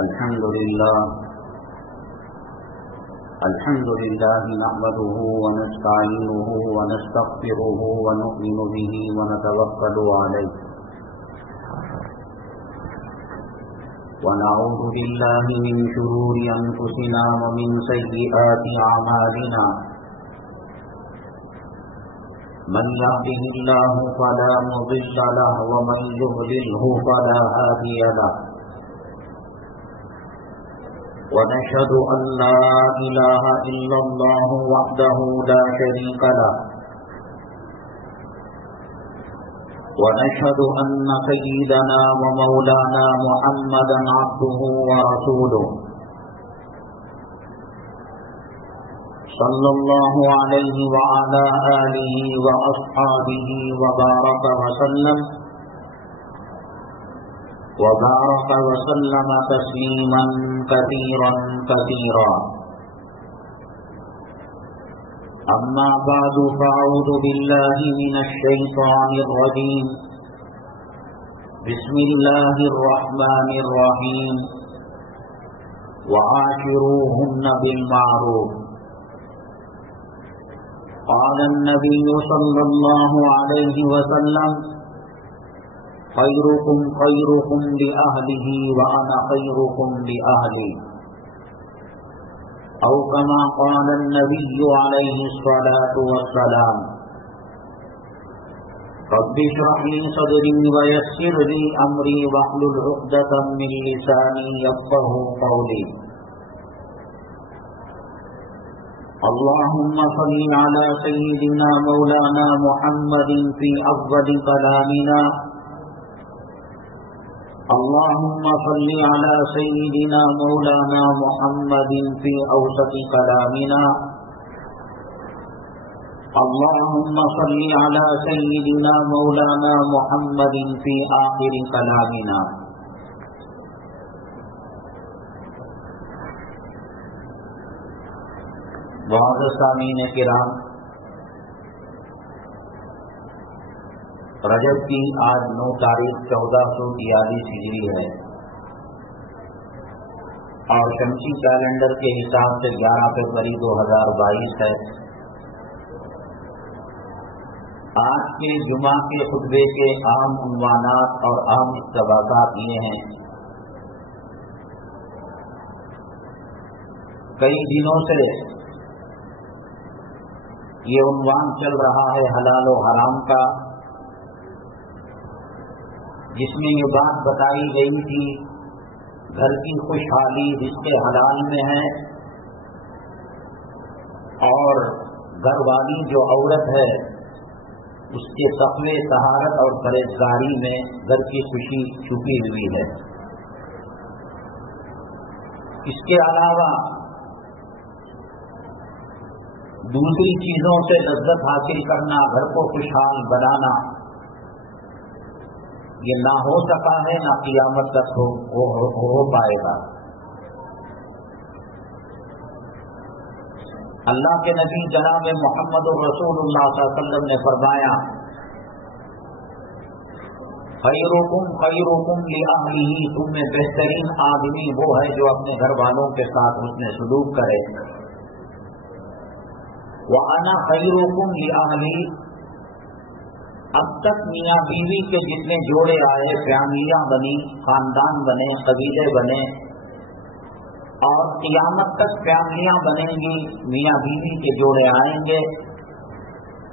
الحمد لله نحمده ونستعينه ونستغفره ونؤمن به ونتوكل عليه ونعوذ بالله من شرور أنفسنا ومن سيئات أعمالنا من يهده الله فلا مضل له ومن يضلله فلا هادي له ونشهد أن لا إله إلا الله وحده لا شريك له ونشهد أن سيدنا ومولانا محمدا عبده ورسوله صلى الله عليه وعلى آله وأصحابه وبارك وسلم تسليما كثيرا أما بعد فأعوذ بالله من الشيطان الرجيم بسم الله الرحمن الرحيم وعاشروهن بالمعروف قال النبي صلى الله عليه وسلم خيركم خيركم لأهله وأنا خيركم لأهلي أو كما قال النبي عليه الصلاة والسلام رب اشرح لي صدري ويسر لي أمري واحلل عقدة من لساني يفقهوا قولي اللهم صل على سيدنا مولانا محمد في أفضل كلامنا اللهم صل على سيدنا مولانا محمد في أوسط كلامنا اللهم صل على سيدنا مولانا محمد في آخر كلامنا معزز سامعین کرام، رجب کی آج 9 تاریخ 1442 ہجری ہے اور شمسی کیلنڈر کے حساب سے 11 فروری 2022 ہے۔ آج کے جمعہ کے خطبے کے عام عنوانات اور عام اقتباسات یہ ہیں۔ کئی دنوں سے یہ عنوان چل رہا ہے حلال و حرام کا، جس میں یہ بات بتائی گئی تھی گھر کی خوشحالی رزق حلال میں ہے، اور گھر والی جو عورت ہے اس کے تقوی طہارت اور پرہیزگاری میں گھر کی خوشی چھپی ہوئی ہے۔ اس کے علاوہ دوسری چیزوں سے لذت حاصل کرنا، گھر کو خوشحال بنانا، یہ نہ ہو سکا ہے، نہ قیامت تک ہو پائے گا۔ اللہ کے نبی جناب محمد رسول اللہ صلی اللہ علیہ وسلم نے فرمایا خیرکم خیرکم لأہلہ، تم میں بہترین آدمی وہ ہے جو اپنے گھر والوں کے ساتھ حسن سلوک کرے۔ وَأَنَا خَيْرُكُمْ لِأَهْلِي، اب تک میاں بیوی کے جتنے جوڑے آئے، فیملیاں بنی، خاندان بنے، قبیلے بنے، اور قیامت تک فیملیاں بنیں گی، میاں بیوی کے جوڑے آئیں گے،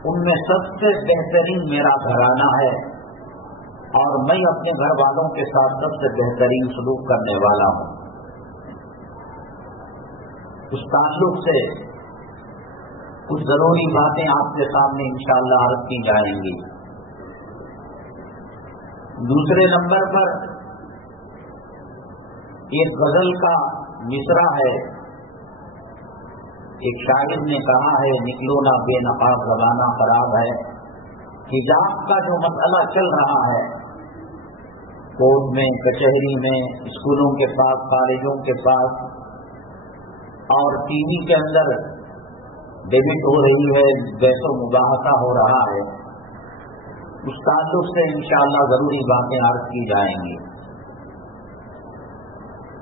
ان میں سب سے بہترین میرا گھرانہ ہے، اور میں اپنے گھر والوں کے ساتھ سب سے بہترین سلوک کرنے والا ہوں۔ اس تعلق سے کچھ ضروری باتیں آپ کے سامنے انشاءاللہ عرض کی جائیں گی۔ دوسرے نمبر پر ایک غزل کا مصرع ہے، ایک شاعر نے کہا ہے نکلو نہ بے نقاب زمانہ خراب ہے۔ حجاب کا جو مسئلہ چل رہا ہے کورٹ میں، کچہری میں، اسکولوں کے پاس، کالجوں کے پاس، اور ٹی وی کے اندر ڈیبٹ ہو رہی ہے، بحث و مباحثہ ہو رہا ہے، اس تعلق سے انشاءاللہ ضروری باتیں عرض کی جائیں گی۔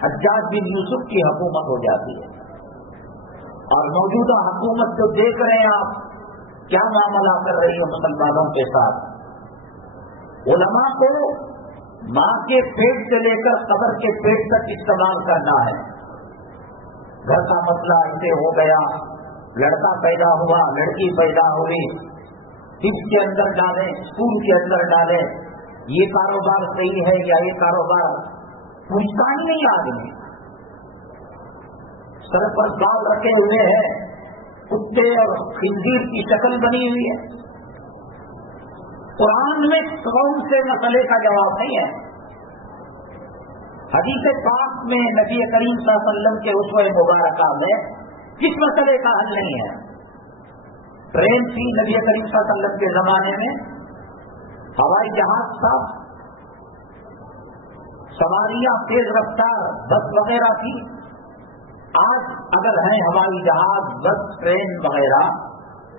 حجاج بن یوسف کی حکومت ہو جاتی ہے. اور موجودہ حکومت جو دیکھ رہے ہیں آپ کیا معاملہ کر رہی ہے مسلمانوں کے ساتھ. علماء کو ماں کے پیٹ سے لے کر قبر کے پیٹ تک استعمال کرنا ہے. گھر کا مسئلہ ایسے ہو گیا, لڑکا پیدا ہوا, لڑکی پیدا ہوئی, طب کے اندر ڈالیں, اسکول کے اندر ڈالیں, یہ کاروبار صحیح ہے یا یہ کاروبار پوچھتا ہی نہیں. آدمی سر پر بال رکھے ہوئے ہیں, کتے اور خنزیر کی شکل بنی ہوئی ہے. قرآن میں کون سے مسئلے کا جواب نہیں ہے. حدیث پاک میں نبی کریم صلی اللہ علیہ وسلم کے اسوہ مبارکہ میں کس مسئلے کا حل نہیں ہے. ٹرین تھی نبی کریم صلی اللہ علیہ وسلم کے زمانے میں, ہوائی جہاز تھا, سواریاں تیز رفتار بس وغیرہ تھی. آج اگر ہیں ہوائی جہاز, بس, ٹرین وغیرہ,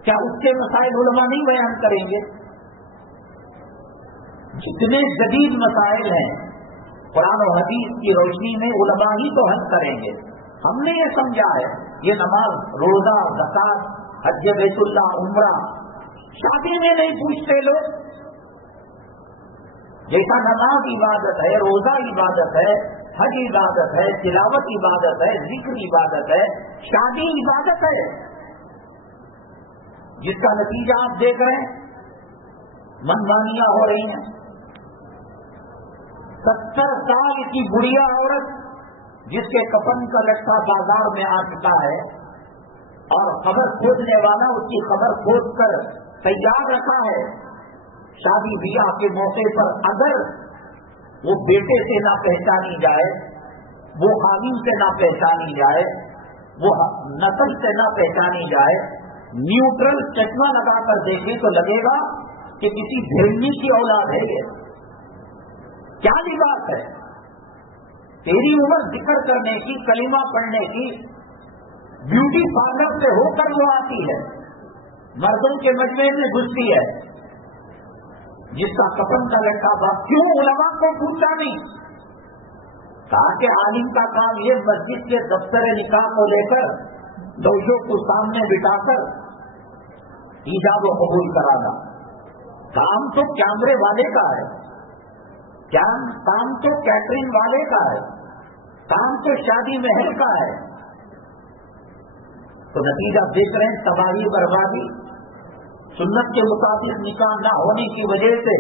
کیا اس کے مسائل علماء نہیں بیان کریں گے؟ جتنے جدید مسائل ہیں قرآن و حدیث کی روشنی میں علماء ہی تو حل کریں گے. ہم نے یہ سمجھا ہے یہ نماز, روزہ, زکات, حج بیت اللہ, عمرہ, شادی میں نہیں پوچھتے لوگ. جیسا نماز عبادت ہے, روزہ عبادت ہے, حج عبادت ہے, تلاوت عبادت ہے, ذکر عبادت ہے, شادی عبادت ہے, جس کا نتیجہ آپ دیکھ رہے ہیں, منمانیاں ہو رہی ہیں. 70 سال کی بڑھیا عورت جس کے کفن کا لٹا بازار میں آ چکا ہے اور خبر کھودنے والا اس کی خبر کھود کر تیار رکھا ہے, شادی بیاہ کے موقع پر اگر وہ بیٹے سے نہ پہچانی جائے, وہ خادم سے نہ پہچانی جائے, وہ نسل سے نہ پہچانی جائے, نیوٹرل چشمہ لگا کر دیکھے تو لگے گا کہ کسی بھیڑنی کی اولاد ہے. یہ کیا لباس ہے؟ تیری عمر ذکر کرنے کی, کلمہ پڑھنے کی, بیوٹی پارلر سے ہو کر وہ آتی ہے, مردوں کے مجمع میں گھستی ہے, جس کا کفن کا لٹا باپ. کیوں علماء کو پوچھا نہیں؟ کہا کہ عالم کا کام یہ مسجد کے دفتر نکاح کو لے کر دوشوں کو سامنے بٹھا کر ایجاب و قبول کرانا. کام تو کیمرے والے کا ہے, کام تو کیٹرنگ والے کا ہے, کام تو شادی محل کا ہے. تو نتیجہ دیکھ رہے ہیں, تباہی بربادی. سنت کے مطابق نکاح نہ ہونے کی وجہ سے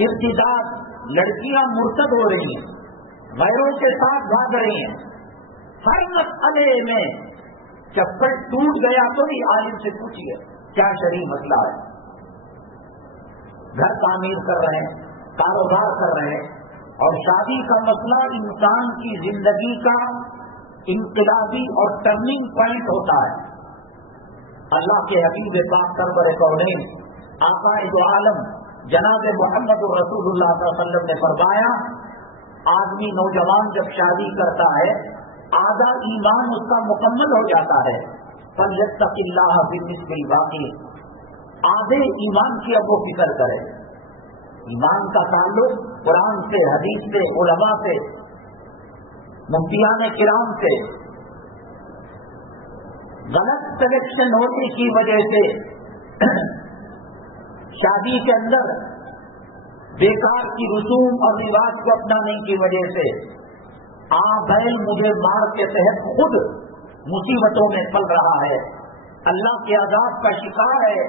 ارتداد, لڑکیاں مرتد ہو رہی ہیں, غیروں کے ساتھ بھاگ رہی ہیں. ہر مسئلے میں چپل ٹوٹ گیا تو بھی عالم سے پوچھیے کیا شرعی مسئلہ ہے. گھر تعمیر کر رہے ہیں, کاروبار کر رہے ہیں, اور شادی کا مسئلہ انسان کی زندگی کا انقلابی اور ٹرننگ پوائنٹ ہوتا ہے. اللہ کے حبیب پاک سرور کونین آقا دو عالم جناب محمد رسول اللہ صلی اللہ علیہ وسلم نے فرمایا, آدمی نوجوان جب شادی کرتا ہے آدھا ایمان اس کا مکمل ہو جاتا ہے. فلیتق اللہ بالنسبہ الباقی, آدھے ایمان کی اب وہ فکر کرے. ایمان کا تعلق قرآن سے, حدیث سے, علماء سے, مفتیان کرام سے. غلط سلیکشن ہونے کی وجہ سے شادی کے اندر بیکار کی رسوم اور رواج کو اپنانے کی وجہ سے بیل مجھے مار کے تحت خود مصیبتوں میں پل رہا ہے, اللہ کے عذاب کا شکار ہے.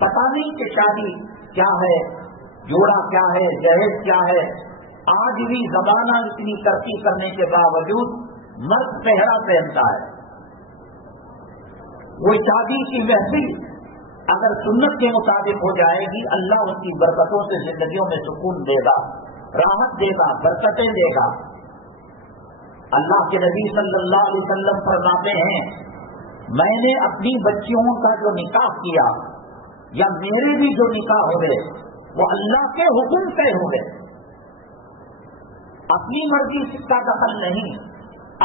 پتہ نہیں کہ شادی کیا ہے, جوڑا کیا ہے, جہیز کیا ہے. آج بھی زمانہ اتنی ترقی کرنے کے باوجود مرد پہرا پہنتا ہے. وہ شادی کی محفل اگر سنت کے مطابق ہو جائے گی, اللہ اس کی برکتوں سے زندگیوں میں سکون دے گا, راحت دے گا, برکتیں دے گا. اللہ کے نبی صلی اللہ علیہ وسلم فرماتے ہیں, میں نے اپنی بچیوں کا جو نکاح کیا یا میرے بھی جو نکاح ہوئے وہ اللہ کے حکم سے ہوئے. اپنی مرضی کا دخل نہیں,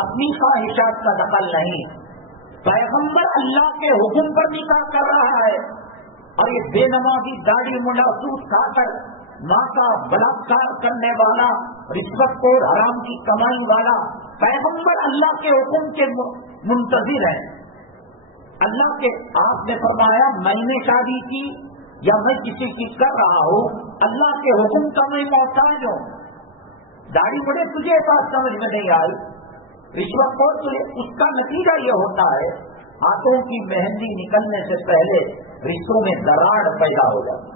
اپنی خواہشات کا دخل نہیں. پیغمبر اللہ کے حکم پر نکاح کر رہا ہے, اور یہ بے نمازی داڑھی منڈا سوٹ کھا کر ماں کا بلاತ್ಕಾರ کرنے والا رشوت خور حرام کی کمائی والا پیغمبر اللہ کے حکم کے منتظر ہے. اللہ کے آپ نے فرمایا میں نے شادی کی یا میں کسی کی کر رہا ہوں, اللہ کے حکم کا میں محتاج ہوں. داڑھی بڑے تجھے بات سمجھ میں نہیں آئی, رشوت خور تجھے, اس کا نتیجہ یہ ہوتا ہے ہاتھوں کی مہندی نکلنے سے پہلے رشتوں میں دراڑ پیدا ہو جاتی.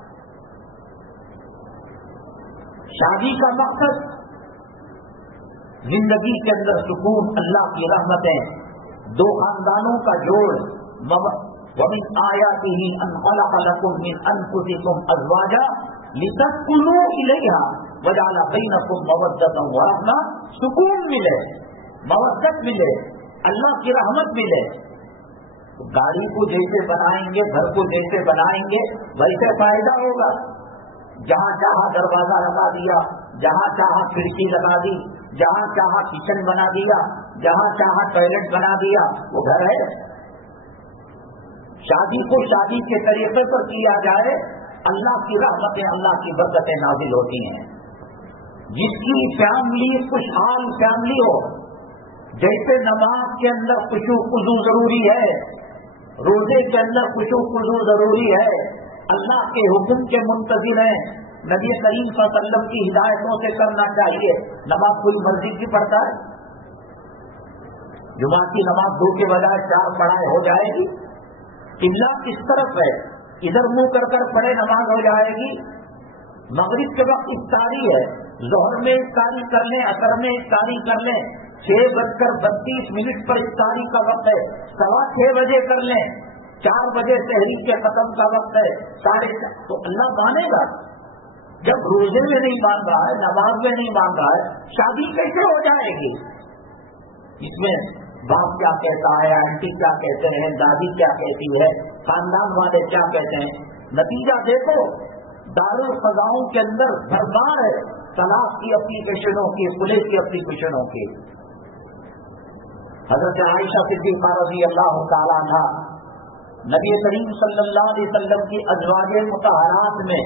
شادی کا مقصد زندگی کے اندر سکون, اللہ کی رحمتیں, دو خاندانوں کا جوڑ. وَمِنْ آيَاتِهِ أَنْ خَلَقَ لَكُم مِّنْ أَنفُسِكُمْ أَزْوَاجًا لِتَسْكُنُوا إِلَيْهَا وَجَعَلَ بَيْنَكُم مَّوَدَّةً وَرَحْمَةً. سکون ملے, مودت ملے, اللہ کی رحمت ملے. گاڑی کو جیسے بنائیں گے, گھر کو جیسے بنائیں گے ویسے فائدہ ہوگا. جہاں چاہا دروازہ لگا دیا, جہاں چاہا کھڑکی لگا دی, جہاں چاہا کچن بنا دیا, جہاں چاہا ٹوائلٹ بنا دیا, وہ گھر ہے. شادی کو شادی کے طریقے پر کیا جائے, اللہ کی رحمتیں, اللہ کی برکتیں نازل ہوتی ہیں. جس کی فیملی خوشحال فیملی ہو, جیسے نماز کے اندر خشوع خضوع ضروری ہے, روزے کے اندر خشوع خضوع ضروری ہے, اللہ کے حکم کے منتظر ہیں, نبی کریم صلی اللہ علیہ وسلم کی ہدایتوں سے کرنا چاہیے. نماز کوئی مسجد کی پڑھتا ہے, جمعہ کی نماز 2 کے بجائے 4 پڑھائے ہو جائے گی. قبلہ کس طرف ہے, ادھر منہ کر کر پڑھے نماز ہو جائے گی. مغرب کے وقت افطاری ہے, ظہر میں افطاری کر لیں, عصر میں افطاری کر لیں, 6:32 پر افطاری کا وقت ہے, 6:15 بجے کر لیں, 4 بجے سحری کے ختم کا وقت ہے, 4:30. تو اللہ مانے گا. جب روزے میں نہیں مان رہا ہے, نماز میں نہیں مان رہا ہے, شادی کیسے ہو جائے گی؟ اس میں باپ کیا کہتا ہے, آنٹی کیا کہتے ہیں, دادی کیا کہتی ہے, خاندان والے کیا کہتے ہیں. نتیجہ دیکھو, دارالفضاؤں کے اندر بھرمار ہے طلاق کی اپلیکیشنوں کی, پولیس کی اپلیکیشنوں کی. حضرت عائشہ صدیقہ رضی اللہ تعالیٰ عنہا نبی کریم صلی اللہ علیہ وسلم کی ازواج مطہرات میں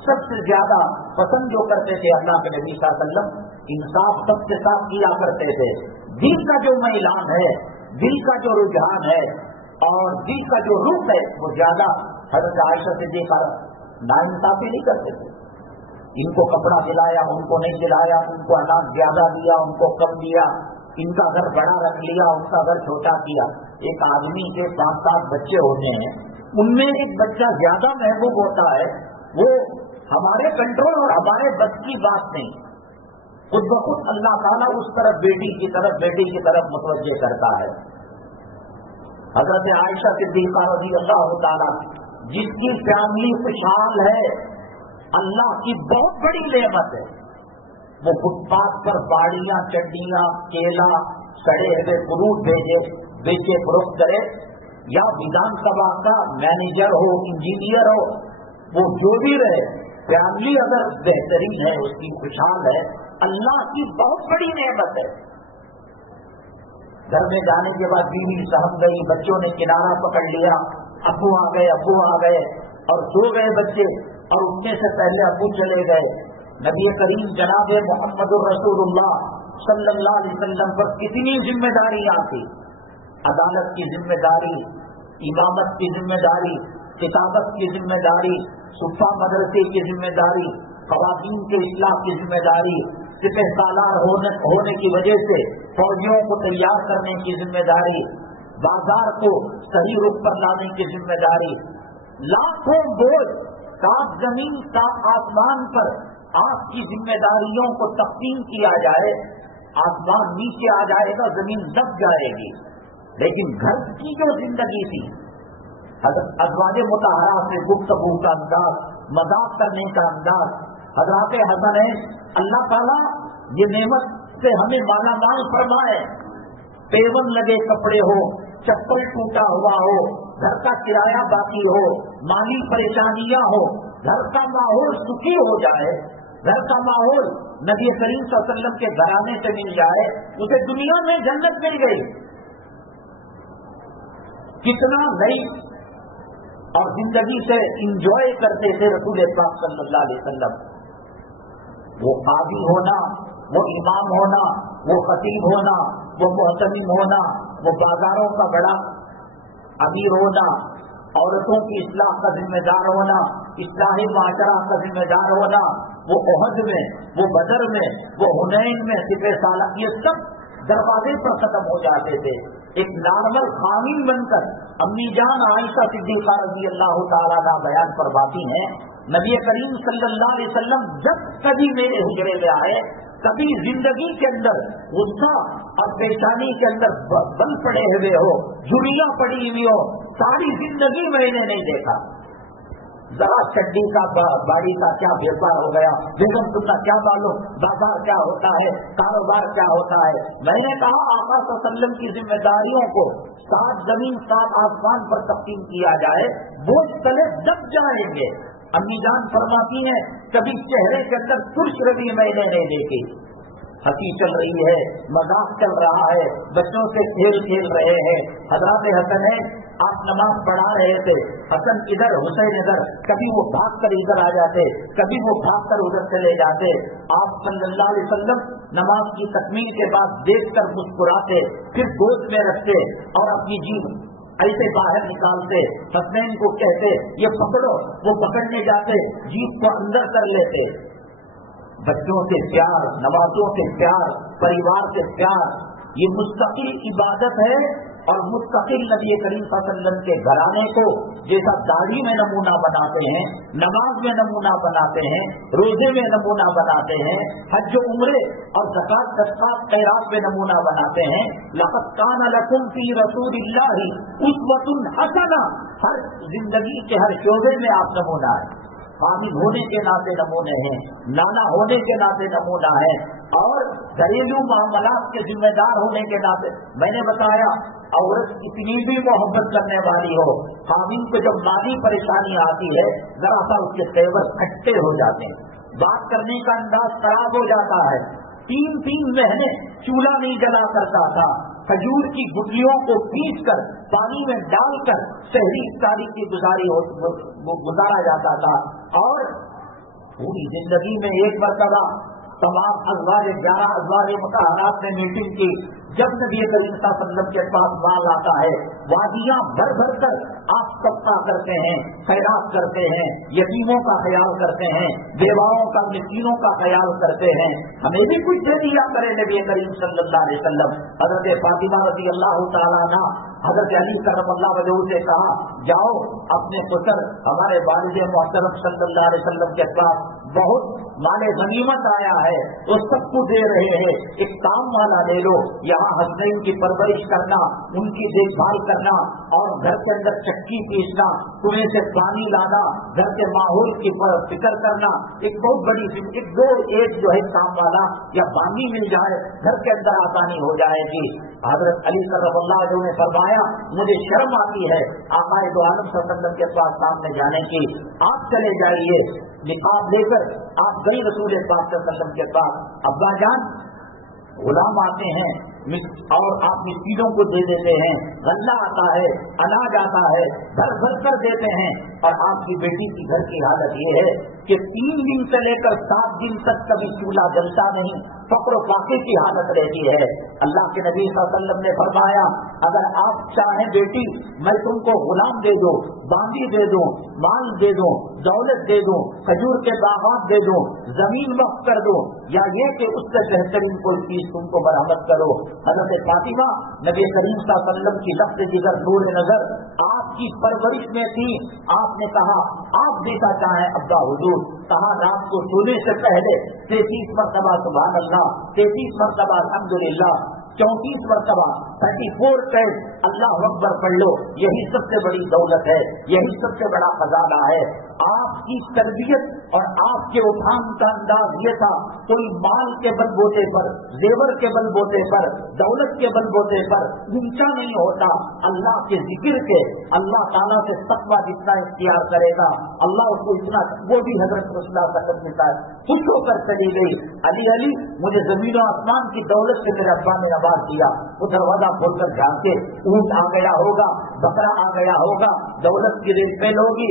سب سے زیادہ پسند جو کرتے تھے اللہ کے نبی صلی اللہ علیہ وسلم, انصاف سب کے ساتھ کیا کرتے تھے. دل کا جو میلان ہے, دل کا جو رجحان ہے اور دل کا جو روح ہے, وہ زیادہ حضرت عائشہ صدیقہ ناانصافی نہیں کرتے تھے. ان کو کپڑا دلایا, ان کو نہیں دلایا, ان کو اناج زیادہ دیا, ان کو کم دیا, ان کا گھر بڑا رکھ لیا, ان کا گھر چھوٹا کیا. ایک آدمی کے 5-7 بچے ہوتے ہیں, ان میں ایک بچہ زیادہ محبوب ہوتا ہے, وہ ہمارے کنٹرول اور ہمارے بس کی بات نہیں. خود بخود اللہ تعالیٰ اس طرف بیٹی کی طرف متوجہ کرتا ہے. حضرت عائشہ صدیقہ رضی اللہ تعالیٰ جس کی فیملی خوشحال ہے, اللہ کی بہت بڑی نعمت ہے. وہ فٹ پاتھ پر باڑیاں, چٹنیاں, کیلا, سڑے ہوئے فروٹ بیچے فروخت کرے, یا ویدھان سبھا کا مینیجر ہو, انجینئر ہو, وہ جو بھی رہے, فیملی اگر بہترین ہے, اس کی خوشحال ہے, اللہ کی بہت بڑی نعمت ہے. گھر میں جانے کے بعد بیوی سہم گئی, بچوں نے کنارہ پکڑ لیا, ابو آ گئے اور سو گئے بچے, اور اٹھنے سے پہلے ابو چلے گئے. نبی کریم جناب محمد الرسول اللہ صلی اللہ علیہ وسلم پر کتنی ذمہ داریاں تھی. عدالت کی ذمہ داری, امامت کی ذمہ داری, کتابت کی ذمہ داری, صفہ مدرسے کی ذمہ داری, خواتین کے اصلاح کی ذمہ داری, سپہ سالار ہونے کی وجہ سے فوجیوں کو تیار کرنے کی ذمہ داری, بازار کو صحیح رخ پر لانے کی ذمہ داری. لاکھوں بوجھ سات زمین سات آسمان پر آپ کی ذمہ داریوں کو تقسیم کیا جائے, آسمان نیچے آ جائے گا, زمین دب جائے گی. لیکن گھر کی جو زندگی تھی, ازواج مطہرات سے گفتگو کا انداز, مذاق کرنے کا انداز, حضرات حسنین اللہ تعالیٰ یہ نعمت سے ہمیں مالا مال فرمائے. پیون لگے کپڑے ہو, چپل ٹوٹا ہوا ہو, گھر کا کرایہ باقی ہو, مالی پریشانیاں ہو, گھر کا ماحول سکھی ہو جائے, گھر کا ماحول نبی کریم صلی اللہ علیہ وسلم کے گھرانے سے مل جائے, اسے دنیا میں جنت مل گئی. کتنا نئی اور زندگی سے انجوائے کرتے تھے رسول پاک صلی اللہ علیہ وسلم. وہ قاضی ہونا، وہ امام ہونا، وہ خطیب ہونا، وہ محتمم ہونا، وہ بازاروں کا بڑا امیر ہونا، عورتوں کی اصلاح کا ذمہ دار ہونا، اصلاحی معاشرہ کا ذمہ دار ہونا، وہ احد میں، وہ بدر میں، وہ حنین میں سپہ سالار، یہ سب دروازے پر ختم ہو جاتے تھے۔ ایک نارمل خامین بن کر امی جان عائشہ صدیقہ رضی اللہ تعالیٰ عنہ بیان فرماتی ہیں، نبی کریم صلی اللہ علیہ وسلم جب کبھی میرے حجرے میں آئے، کبھی زندگی کے اندر غصہ اور پیشانی کے اندر بل پڑے ہوئے ہو، جھریاں پڑی ہوئی ہو، ساری زندگی میں نے نہیں دیکھا۔ ذرا چڈی کا باڑی کا کیا بیپار ہو گیا، بیگم تم کا کیا معلوم، بازار کیا ہوتا ہے، کاروبار کیا ہوتا ہے۔ میں نے کہا آقا صلی اللہ علیہ وسلم کی ذمہ داریوں کو 7 زمین 7 آسمان پر تقسیم کیا جائے، بوجھ تلے دب جائیں گے۔ امی جان فرماتی ہیں کبھی چہرے کے اندر ترش روی میں نے نہیں دیکھی، ہنسی چل رہی ہے، مذاق چل رہا ہے، بچوں سے کھیل کھیل رہے ہیں۔ حضرات حسن ہے، آپ نماز پڑھا رہے تھے، حسن ادھر حسین ادھر، کبھی وہ بھاگ کر ادھر آ جاتے، کبھی وہ بھاگ کر ادھر چلے جاتے۔ آپ صلی اللہ علیہ وسلم نماز کی تکمیل کے بعد دیکھ کر مسکراتے، پھر گود میں رکھتے اور اپنی جیب ایسے باہر نکالتے، حسنین کو کہتے یہ پکڑو، وہ پکڑنے جاتے، جیب کو اندر کر لیتے۔ بچوں سے پیار، نمازوں سے پیار، پریوار سے پیار، یہ مستقل عبادت ہے۔ اور مستقل نبی کریم صلی اللہ علیہ وسلم کے گھرانے کو جیسا داڑھی میں نمونہ بناتے ہیں، نماز میں نمونہ بناتے ہیں، روزے میں نمونہ بناتے ہیں، حج و عمرے اور زکات صدقات خیرات میں نمونہ بناتے ہیں۔ لقد کان لکم فی رسول اللہ اسوۃ حسنہ، ہر زندگی کے ہر شعبے میں آپ نمونہ ہیں، حامل ہونے کے ناطے نمونے ہیں، نانا ہونے کے ناطے نمونہ ہے، اور گھریلو معاملات کے ذمہ دار ہونے کے ناطے۔ میں نے بتایا عورت کتنی بھی محبت کرنے والی ہو، خامین کو جب مالی پریشانی آتی ہے ذرا سا اس کے تیور کھٹے ہو جاتے ہیں، بات کرنے کا انداز خراب ہو جاتا ہے۔ 3 مہینے چولہا نہیں جلا کرتا تھا، کھجور کی گٹلیوں کو پیس کر پانی میں ڈال کر شہری افطاری کی گزارا جاتا تھا، اور پوری زندگی میں ایک مرتبہ تمام ازواج 11 ازواج مطہرات نے میٹنگ کی۔ جب نبی کریم صلی اللہ علیہ وسلم کے پاس مال آتا ہے، وادیاں بھر بھر کر آپ صدقہ کرتے ہیں، خیرات کرتے ہیں، یتیموں کا خیال کرتے ہیں، بیواؤں کا، مسکینوں کا خیال کرتے ہیں۔ ہمیں بھی کچھ دے دیا کرے نبی کریم صلی اللہ علیہ وسلم۔ حضرت فاطمہ رضی اللہ تعالیٰ عنہ حضرت علی کرم اللہ وجہہ سے کہا جاؤ اپنے پتر ہمارے والد محترم صلی اللہ علیہ وسلم کے پاس بہت مال غنیمت آیا ہے، وہ سب کو دے رہے ہیں، ایک کام والا لے لو، یہاں حسنین کی پرورش کرنا، ان کی دیکھ بھال کرنا، اور گھر کے اندر چکی پیسنا، کنویں سے پانی لانا، گھر کے ماحول کی فکر کرنا، ایک بہت بڑی ایک جو ہے کام والا یا بانی مل جائے گھر کے اندر آسانی ہو جائے گی۔ حضرت علی کرم اللہ وجہہ نے فرمایا مجھے شرم آتی ہے آقا دو عالم صلی اللہ علیہ وسلم کے پاس سامنے جانے کی، آپ چلے جائیے۔ نقاب لے کر آپ گئی رسول پاک صلی اللہ علیہ وسلم کے پاس، ابا جان غلام آتے ہیں اور آپ مسکینوں کو دے دیتے ہیں، غلہ آتا ہے، اناج آتا ہے، بھر بھر کر دیتے ہیں، اور آپ کی بیٹی کی گھر کی حالت یہ ہے کہ 3 دن سے لے کر 7 دن تک کبھی چولہا جلتا نہیں، فقر و فاقے کی حالت رہتی ہے۔ اللہ کے نبی صلی اللہ علیہ وسلم نے فرمایا اگر آپ چاہیں بیٹی میں تم کو غلام دے دوں، باندی دے دوں، مال دے دوں، دولت دے دوں، کھجور کے باغات دے دوں، زمین وقف کر دوں، یا یہ کہ اس سے بہترین کوئی چیز تم کو مرحمت کرو۔ حضرت فاطمہ نبی کریم صلی اللہ علیہ وسلم کی لفظ جگر نور نظر آپ کی پرورش میں تھی۔ آپ نے کہا آپ دیکھا چاہیں ابا حضور، کہا رات کو سونے سے پہلے 33 مرتبہ سبحان اللہ، 33 مرتبہ الحمدللہ، 34 مرتبہ 34 ٹائم اللہ اکبر پڑھ لو، یہی سب سے بڑی دولت ہے، یہی سب سے بڑا خزانہ ہے۔ آپ کی تربیت اور آپ کے اٹھان کا انداز یہ تھا، کوئی مال کے بل بوتے پر، زیور کے بل بوتے پر، دولت کے بل بوتے پر اونچا نہیں ہوتا، اللہ کے ذکر کے، اللہ تعالیٰ سے تقویٰ جتنا اختیار کرے گا اللہ اس کو اتنا، وہ بھی حضرت رسول اللہ کا مثال خوش ہو کر چلی گئی، علی علی مجھے زمین و آسمان کی دولت سے میرے ابا نے نواز دیا۔ وہ دروازہ کھول کر جھانکے اونٹ آ گیا ہوگا، بکرا آ گیا ہوگا، دولت کی ریل فیل ہوگی،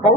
100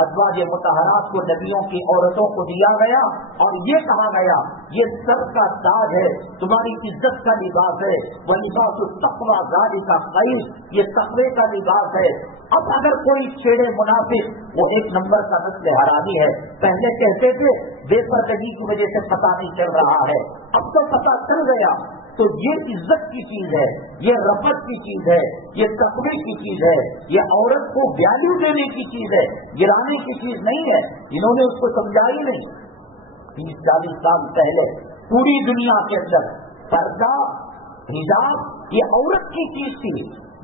ازواج مطہرات کو نبیوں کی عورتوں کو دیا گیا اور یہ کہا گیا یہ سر کا تاج ہے، تمہاری عزت کا لباس ہے، وَلِبَاسُ التَّقْوَىٰ ذَٰلِكَ خَيْرٌ، یہ تقوی کا لباس ہے۔ اب اگر کوئی چھیڑے منافق، وہ ایک نمبر کا نسل حرامی ہے۔ پہلے کہتے تھے بے پردگی کی وجہ سے پتہ نہیں چل رہا ہے، اب تو پتہ چل گیا۔ تو یہ عزت کی چیز ہے، یہ رفعت کی چیز ہے، یہ تقوی کی چیز ہے، یہ عورت کو ویلیو دینے کی چیز ہے، گرانے کی چیز نہیں ہے۔ انہوں نے اس کو سمجھا ہی نہیں۔ 30-40 سال پہلے پوری دنیا کے اندر پردہ، حجاب یہ عورت کی چیز تھی،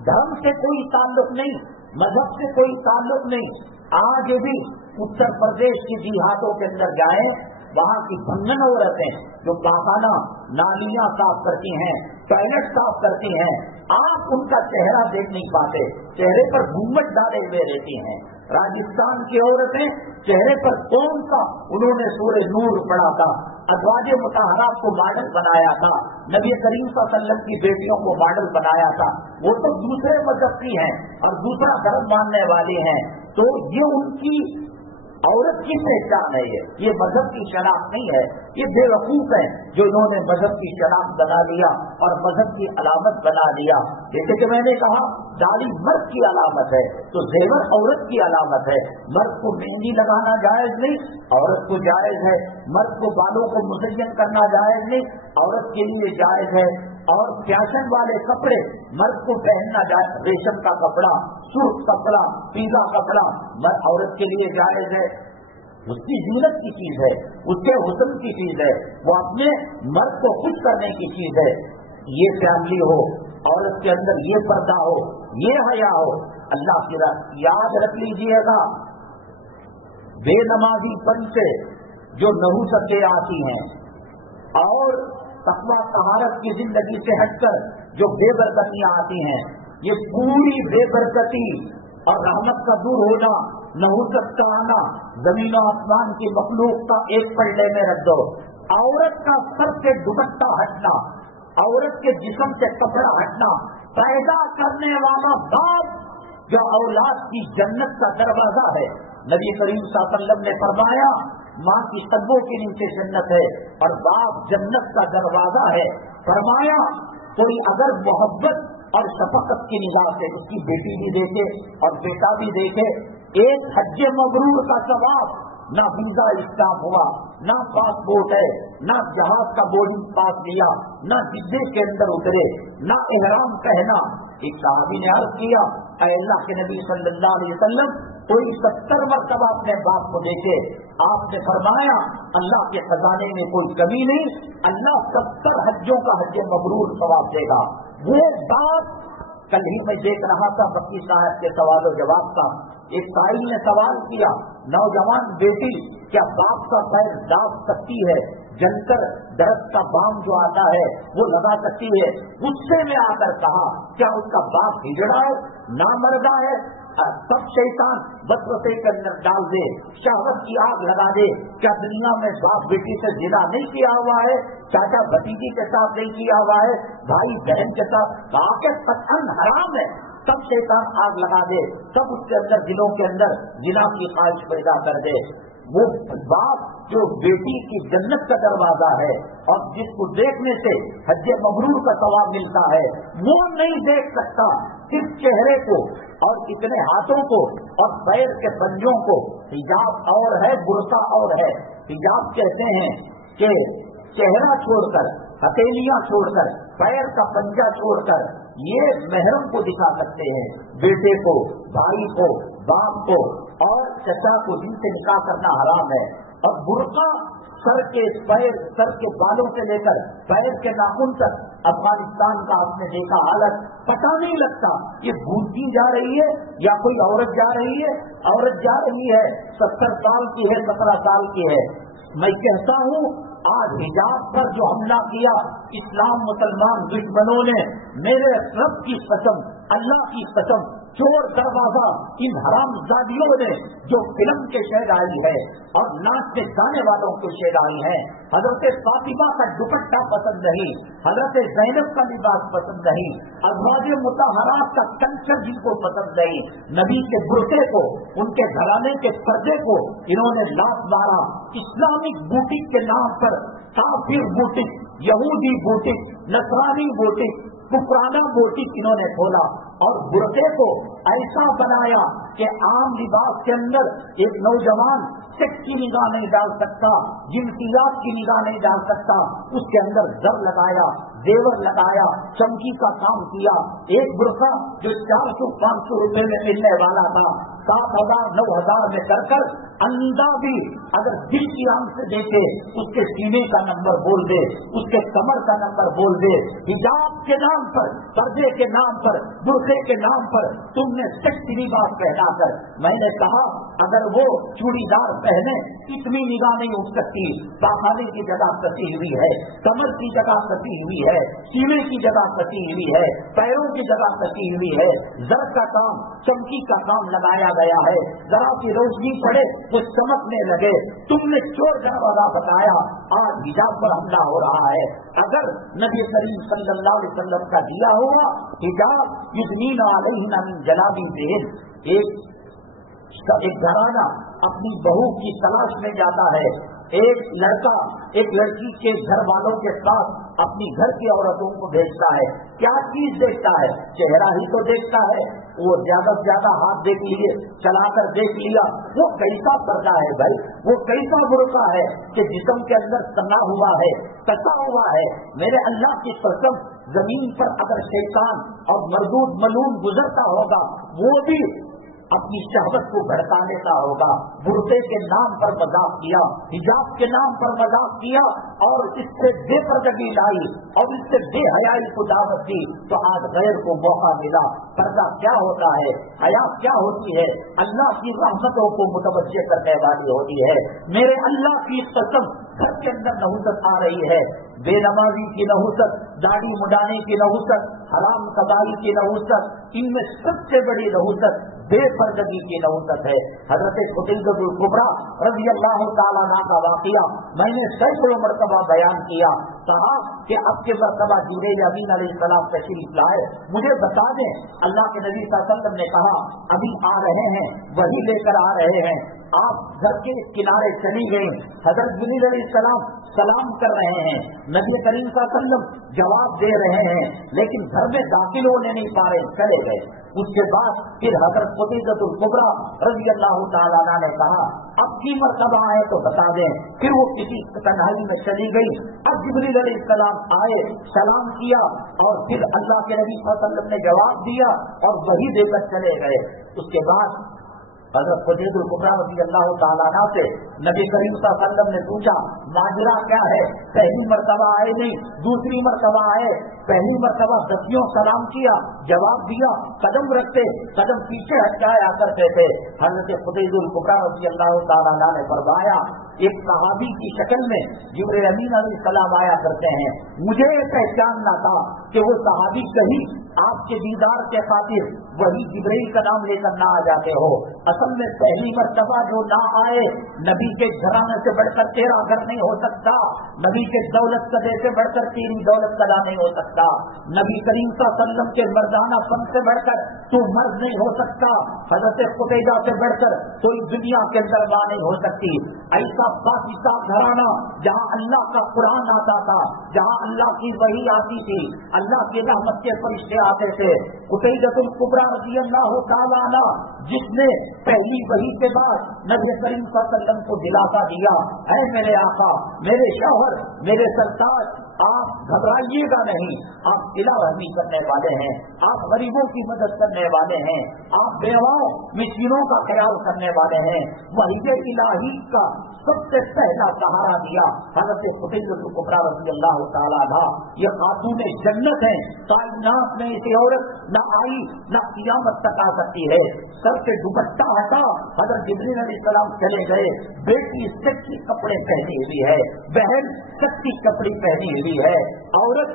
دھرم سے کوئی تعلق نہیں، مذہب سے کوئی تعلق نہیں۔ آج بھی اتر پردیش کے دیہاتوں کے اندر جائیں، وہاں کی بھنگن عورتیں جو پاخانہ نالیاں صاف کرتی ہیں، ٹوائلٹ صاف کرتی ہیں، آپ ان کا چہرہ دیکھ نہیں پاتے، چہرے پر گھونگھٹ ڈالے ہوئے رہتی ہیں۔ راجستھان کی عورتیں چہرے پر کون سا انہوں نے سورہ نور پڑھا تھا، ازواج مطہرات کو ماڈل بنایا تھا، نبی کریم صلی اللہ علیہ وسلم کی بیٹیوں کو ماڈل بنایا تھا، وہ تو دوسرے مذہب کی ہیں اور دوسرا دھرم ماننے والے ہیں۔ تو یہ ان کی عورت کی پہچان ہے، یہ مذہب کی شناخت نہیں ہے۔ یہ بے وقوف ہیں جو انہوں نے مذہب کی شناخت بنا لیا اور مذہب کی علامت بنا لیا۔ جیسے کہ میں نے کہا داڑھی مرد کی علامت ہے تو زیور عورت کی علامت ہے۔ مرد کو مہندی لگانا جائز نہیں، عورت کو جائز ہے۔ مرد کو بالوں کو مزین کرنا جائز نہیں، عورت کے لیے جائز ہے۔ اور فیشن والے کپڑے مرد کو پہننا جائز، ریشم کا کپڑا، سرخ کپڑا، پیلا کپڑا عورت کے لیے جائز ہے۔ اس کی زینت کی چیز ہے، اس کے حسن کی چیز ہے، وہ اپنے مرد کو خوش کرنے کی چیز ہے۔ یہ فیملی ہو، عورت کے اندر یہ پردہ ہو، یہ حیا ہو، اللہ کی راہ یاد رکھ لیجیے گا۔ بے نمازی پن سے جو نحوستیں آتی ہیں اور تقویٰ طہارت کی زندگی سے ہٹ کر جو بے برکتیاں آتی ہیں، یہ پوری بے برکتی اور رحمت کا دور ہونا، نحوست کا آنا، زمین و آسمان کی مخلوق کا ایک پلڑے میں رکھ دو۔ عورت کا سر سے دوپٹہ ہٹنا، عورت کے جسم سے کپڑا ہٹنا، پیدا کرنے والا باپ جو اولاد کی جنت کا دروازہ ہے۔ نبی کریم صلی اللہ علیہ وسلم نے فرمایا ماں کی قدموں کے نیچے جنت ہے اور باپ جنت کا دروازہ ہے۔ فرمایا کوئی اگر محبت اور شفقت کی نگاہ سے اس کی بیٹی بھی دیکھے اور بیٹا بھی دیکھے، ایک حج مبرور کا ثواب، نہ ویزا اسٹامپ ہوا، نہ پاسپورٹ ہے، نہ جہاز کا بورڈنگ پاس لیا، نہ جدے کے اندر اترے، نہ احرام پہنا۔ ایک صحابی نے عرض کیا اے اللہ کے نبی صلی اللہ علیہ وسلم، کوئی 70 مرتبہ اپنے باپ کو دیکھے۔ آپ نے فرمایا اللہ کے خزانے میں کوئی کمی نہیں، اللہ 70 حجوں کا حج مبرور ثواب دے گا۔ وہ باپ، کل ہی میں دیکھ رہا تھا بکی صاحب کے سوال و جواب کا، ایک سائل نے سوال کیا نوجوان بیٹی کیا باپ کا پیر داب سکتی ہے، جل کر درخت کا بام جو آتا ہے وہ لگا سکتی ہے؟ غصے میں آ کر کہا کیا اس کا باپ ہجڑا ہے، نامردہ ہے؟ سب شیطان وسوسے کے اندر ڈال دے، شہوت کی آگ لگا دے۔ کیا دنیا میں باپ بیٹی سے زنا نہیں کیا ہوا ہے، چاچا بھتیجی کے ساتھ نہیں کیا ہوا ہے، بھائی بہن کے ساتھ؟ کہا کہ قطعاً حرام ہے۔ سب شیطان آگ لگا دے، سب اس کے اندر دلوں کے اندر زنا کی خواہش پیدا کر دے۔ وہ باپ جو بیٹی کی جنت کا دروازہ ہے اور جس کو دیکھنے سے حج مبرور کا ثواب ملتا ہے، وہ نہیں دیکھ سکتا صرف چہرے کو اور اتنے ہاتھوں کو اور پیر کے پنجوں کو۔ حجاب اور ہے، برقع اور ہے۔ حجاب کہتے ہیں کہ چہرہ چھوڑ کر، ہتھیلیاں چھوڑ کر، پیر کا پنجہ چھوڑ کر یہ محرم کو دکھا سکتے ہیں، بیٹے کو، بھائی کو، باپ کو اور چچا کو، جن سے نکاح کرنا حرام ہے۔ اور برقع سر کے پیر، سر کے بالوں سے لے کر پیر کے ناخن تک افغانستان کا آپ نے دیکھا حالت، پتہ نہیں لگتا یہ بھولتی جا رہی ہے یا کوئی عورت جا رہی ہے۔ عورت جا رہی ہے 70 سال کی ہے، 17 سال کی ہے۔ میں کہتا ہوں آج حجاب پر جو حملہ کیا اسلام مسلمان دشمنوں نے، میرے رب کی قسم اللہ کی قسم چور دروازہ ان حرام زادیوں نے جو فلم کے شہدائی ہے اور ناچنے گانے والوں کے شہدائی ہیں، حضرت فاطمہ کا دوپٹہ پسند نہیں، حضرت زینب کا لباس پسند نہیں، ازواج مطہرات کا کلچر جن کو پسند نہیں، نبی کے برقعے کو، ان کے گھرانے کے پردے کو انہوں نے لات مارا۔ اسلامک بوٹک کے نام پر کافر بوٹک، یہودی بوٹک، نصرانی بوٹک، کفرانہ بوٹک انہوں نے کھولا اور برقعے کو ایسا بنایا کہ عام لباس کے اندر ایک نوجوان سیکس کی نگاہ نہیں ڈال سکتا، جنسیات کی نگاہ نہیں ڈال سکتا، اس کے اندر زر لگایا، زیور لگایا، چمکی کا کام کیا۔ ایک برقع جو 400-500 روپے میں ملنے والا تھا 7,000-9,000 میں کر اندھا بھی اگر دل کی آنکھ سے دیکھے اس کے سینے کا نمبر بول دے، اس کے کمر کا نمبر بول دے۔ حجاب کے نام پر، پردے کے نام پر، برقعے کے نام پر تم نے سیکسی لباس پہنا کر، میں نے کہا اگر وہ چوڑی دار پہنے اتنی نگاہ نہیں اٹھ سکتی، باخانے کی جگہ کسی ہوئی ہے، کمر کی جگہ کسی ہوئی ہے، سینے کی جگہ کسی ہوئی ہے، پیروں کی جگہ کسی ہوئی ہے، زر کا کام، چمکی کا کام لگایا گیا ہے، ذرا کی روشنی پڑے وہ چمکنے لگے۔ تم نے چور دروازہ بتایا، آج حجاب پر حملہ ہو رہا ہے۔ اگر نبی کریم صلی اللہ علیہ وسلم کا دیا ہوا حجاب یدنین علیہن من جلابیبہن، ایک گھرانہ اپنی بہو کی تلاش میں جاتا ہے، ایک لڑکا ایک لڑکی کے گھر والوں کے ساتھ اپنی گھر کی عورتوں کو بھیجتا ہے، کیا چیز دیکھتا ہے؟ چہرہ ہی تو دیکھتا ہے، وہ زیادہ سے زیادہ ہاتھ دیکھ لیے، چلا کر دیکھ لیا، وہ کیسا پردہ ہے بھائی، وہ کیسا برقع ہے کہ جسم کے اندر تنا ہوا ہے، کسا ہوا ہے۔ میرے اللہ کی قسم، زمین پر اگر شیطان اور مردود ملون گزرتا ہوگا وہ بھی اپنی شہوت کو بھڑکا لیتا ہوگا۔ برقعے کے نام پر مذاق کیا، حجاب کے نام پر مذاق کیا اور اس سے بے پردگی لائی اور اس سے بے حیائی کو دعوت دی، تو آج غیر کو موقع ملا۔ پردہ کیا ہوتا ہے، حیا کیا ہوتی ہے، اللہ کی رحمتوں کو متوجہ کرنے والی ہوتی ہے۔ میرے اللہ کی قسم، گھر کے اندر نحوست آ رہی ہے، بے نمازی کی نحوست، داڑھی مڈانے کی نحوست، حرام کبائی کی نحوست، ان میں سب سے بڑی نحوست بے پردگی کی نحوست ہے۔ حضرت خدیجہ کبریٰ رضی اللہ تعالیٰ عنہ کا واقعہ میں نے سینکڑوں مرتبہ بیان کیا، کہا کہ اب کے مرتبہ جبریل امین علیہ السلام تشریف لائے، مجھے بتا دیں۔ اللہ کے نبی صلی اللہ علیہ وسلم نے کہا ابھی آ رہے ہیں، وہی لے کر آ رہے ہیں۔ آپ گھر کے کنارے چلی گئی، حضرت جبریل علیہ السلام سلام کر رہے ہیں، نبی کریم صلی اللہ علیہ وسلم جواب دے رہے ہیں، لیکن گھر میں داخل ہونے نہیں پا رہے، چلے گئے۔ اس کے بعد پھر حضرت خدیجہ کبریٰ رضی اللہ تعالیٰ عنہ نے کہا اب کی مرتبہ آئے تو بتا دیں۔ پھر وہ کسی تنہائی میں چلی گئی، اب جبریل علیہ السلام آئے، سلام کیا اور پھر اللہ کے نبی صلی اللہ علیہ وسلم نے جواب دیا اور وہی دے کر چلے گئے۔ اس کے بعد حضرت خدیجہ کبریٰ رضی اللہ تعالیٰ عنہ سے نبی کریم صلی اللہ علیہ وسلم نے پوچھا ماجرا کیا ہے؟ پہلی مرتبہ آئے نہیں، دوسری مرتبہ آئے، پہلی مرتبہ دسیوں سلام کیا، جواب دیا، قدم رکھتے، قدم پیچھے ہٹایا کرتے تھے۔ حضرت خدیجہ کبریٰ رضی اللہ تعالیٰ عنہ نے فرمایا ایک صحابی کی شکل میں جبریل امین علیہ السلام آیا کرتے ہیں، مجھے پہچاننا تھا کہ وہ صحابی کہیں آپ کے دیدار کے خاطر وہی جبریل کا نام لے کر نہ آ جاتے ہو۔ اصل میں پہلی مرتبہ جو نہ آئے، نبی کے گھرانے سے بڑھ کر تیرا گھر نہیں ہو سکتا، نبی کے دولت قدے سے بڑھ کر تیری دولت قدا نہیں ہو سکتا، نبی کریم صلی اللہ علیہ وسلم کے مردانہ پن سے بڑھ کر تو مرد نہیں ہو سکتا، حضرت خدیجہ سے بڑھ کر کوئی دنیا کے اندر ماں نہیں ہو سکتی۔ ایسا پاکستان گھرانہ جہاں اللہ کا قرآن آتا تھا، جہاں اللہ کی وحی آتی تھی، اللہ کی رحمت کے فرشتے آتے تھے۔ خدیجہ کبریٰ رضی اللہ تعالیٰ عنہ جس نے پہلی وحی کے بعد نبی کریم صلی اللہ علیہ وسلم کو دلاسا دیا، اے میرے آقا، میرے شوہر، میرے سرتاج، آپ گھبرائیے گا نہیں، آپ دلا رحمی کرنے والے ہیں، آپ غریبوں کی مدد کرنے والے ہیں، آپ بیواؤں مسکینوں کا خیال کرنے والے ہیں۔ وحی الہی کا سب سے پہلا سہارا دیا حضرت خدیجہ کبریٰ رضی اللہ تعالیٰ عنہ۔ یہ خاتون جنت ہیں، کائنات میں اسے عورت نہ آئی نہ قیامت تک آ سکتی ہے۔ سر سے دوپٹہ ہٹا، حضرت جبریل علیہ السلام چلے گئے، بیٹی سچی کپڑے پہنی ہوئی ہے، بہن سچی کپڑی پہنی ہوئی ہے، عورت